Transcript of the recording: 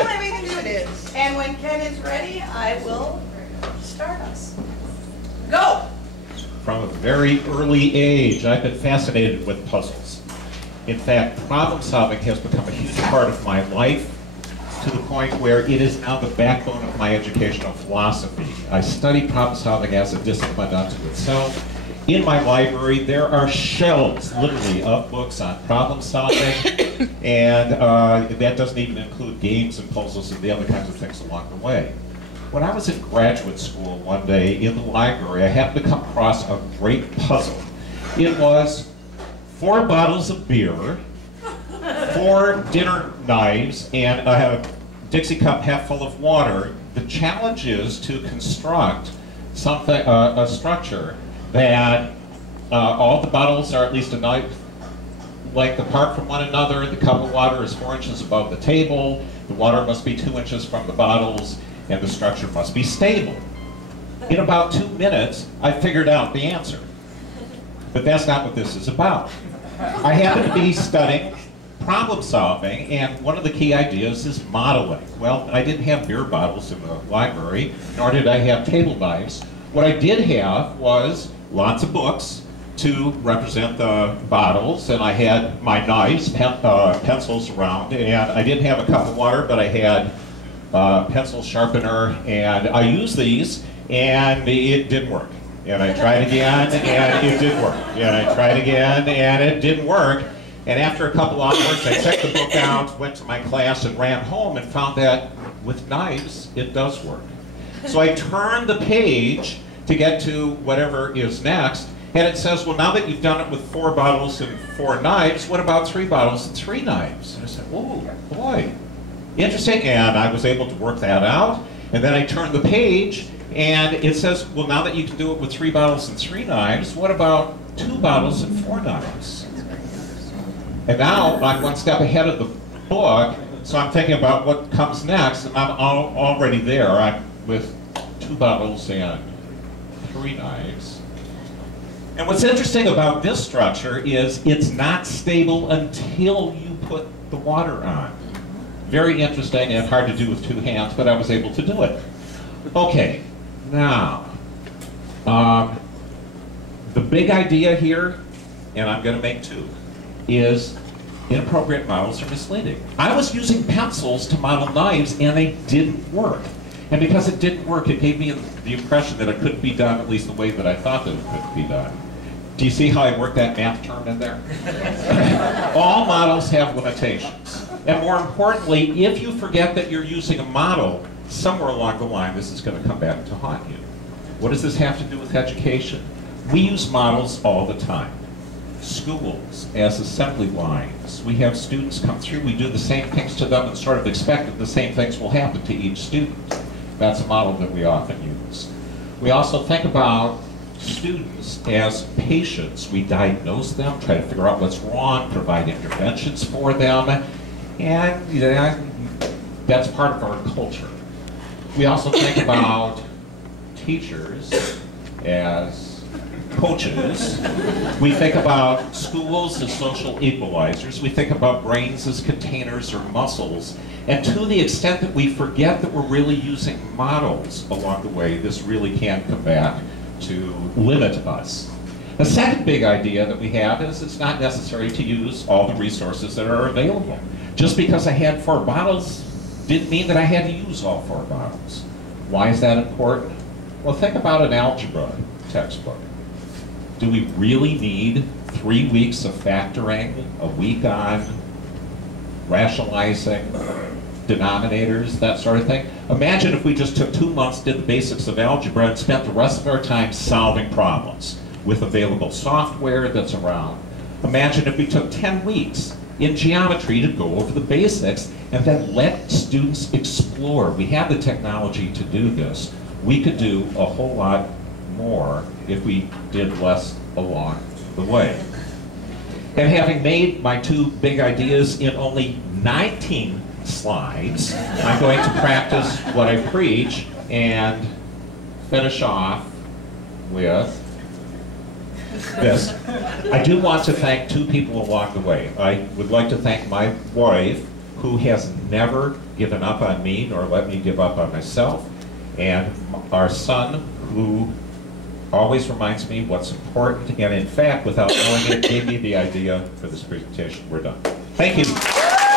only way we can do it is. And when Ken is ready, I will start us. Go! From a very early age, I've been fascinated with puzzles. In fact, problem solving has become a huge part of my life, to the point where it is now the backbone of my educational philosophy. I study problem solving as a discipline unto itself. In my library, there are shelves, literally, of books on problem solving, and that doesn't even include games and puzzles and the other kinds of things along the way. When I was in graduate school one day in the library, I happened to come across a great puzzle. It was 4 bottles of beer, 4 dinner knives, and a Dixie cup half full of water. The challenge is to construct something, a structure that all the bottles are at least a knife length apart from one another. The cup of water is 4 inches above the table. The water must be 2 inches from the bottles, and the structure must be stable. In about 2 minutes, I figured out the answer. But that's not what this is about. I happen to be studying problem solving, and one of the key ideas is modeling. Well, I didn't have beer bottles in the library, nor did I have table knives. What I did have was lots of books to represent the bottles, and I had my knives, pencils around, and I didn't have a cup of water, but I had pencil sharpener, and I used these, and it didn't work. And I tried again, and it didn't work. And I tried again, and it didn't work. And after a couple hours, I checked the book out, went to my class, and ran home and found that with knives, it does work. So I turned the page to get to whatever is next, and it says, well, now that you've done it with 4 bottles and 4 knives, what about 3 bottles and 3 knives? And I said, oh, boy, interesting. And I was able to work that out. And then I turned the page, and it says, well, now that you can do it with 3 bottles and 3 knives, what about 2 bottles and 4 knives? And now I'm one step ahead of the book, so I'm thinking about what comes next, and I'm already there. I'm with 2 bottles and 3 knives. And what's interesting about this structure is it's not stable until you put the water on. Very interesting and hard to do with 2 hands, but I was able to do it. Okay, now, the big idea here, and I'm going to make 2, is inappropriate models are misleading. I was using pencils to model knives, and they didn't work. And because it didn't work, it gave me the impression that it couldn't be done at least the way that I thought that it could be done. Do you see how I worked that math term in there? All models have limitations. And more importantly, if you forget that you're using a model, somewhere along the line, this is going to come back to haunt you. What does this have to do with education? We use models all the time. Schools as assembly lines. We have students come through, we do the same things to them and sort of expect that the same things will happen to each student. That's a model that we often use. We also think about students as patients. We diagnose them, try to figure out what's wrong, provide interventions for them, and that's part of our culture. We also think about teachers as coaches. We think about schools as social equalizers. We think about brains as containers or muscles. And to the extent that we forget that we're really using models along the way, this really can come back to limit us. The second big idea that we have is it's not necessary to use all the resources that are available. Just because I had 4 bottles didn't mean that I had to use all 4 bottles. Why is that important? Well, think about an algebra textbook. Do we really need 3 weeks of factoring, a week on rationalizing denominators, that sort of thing? Imagine if we just took 2 months, did the basics of algebra, and spent the rest of our time solving problems with available software that's around. Imagine if we took 10 weeks in geometry to go over the basics and then let students explore. We have the technology to do this. We could do a whole lot more if we did less along the way. And having made my 2 big ideas in only 19 slides, I'm going to practice what I preach and finish off with this. I do want to thank 2 people along the way. I would like to thank my wife, who has never given up on me nor let me give up on myself, and our son, who always reminds me what's important, and in fact, without knowing it, gave me the idea for this presentation. We're done. Thank you.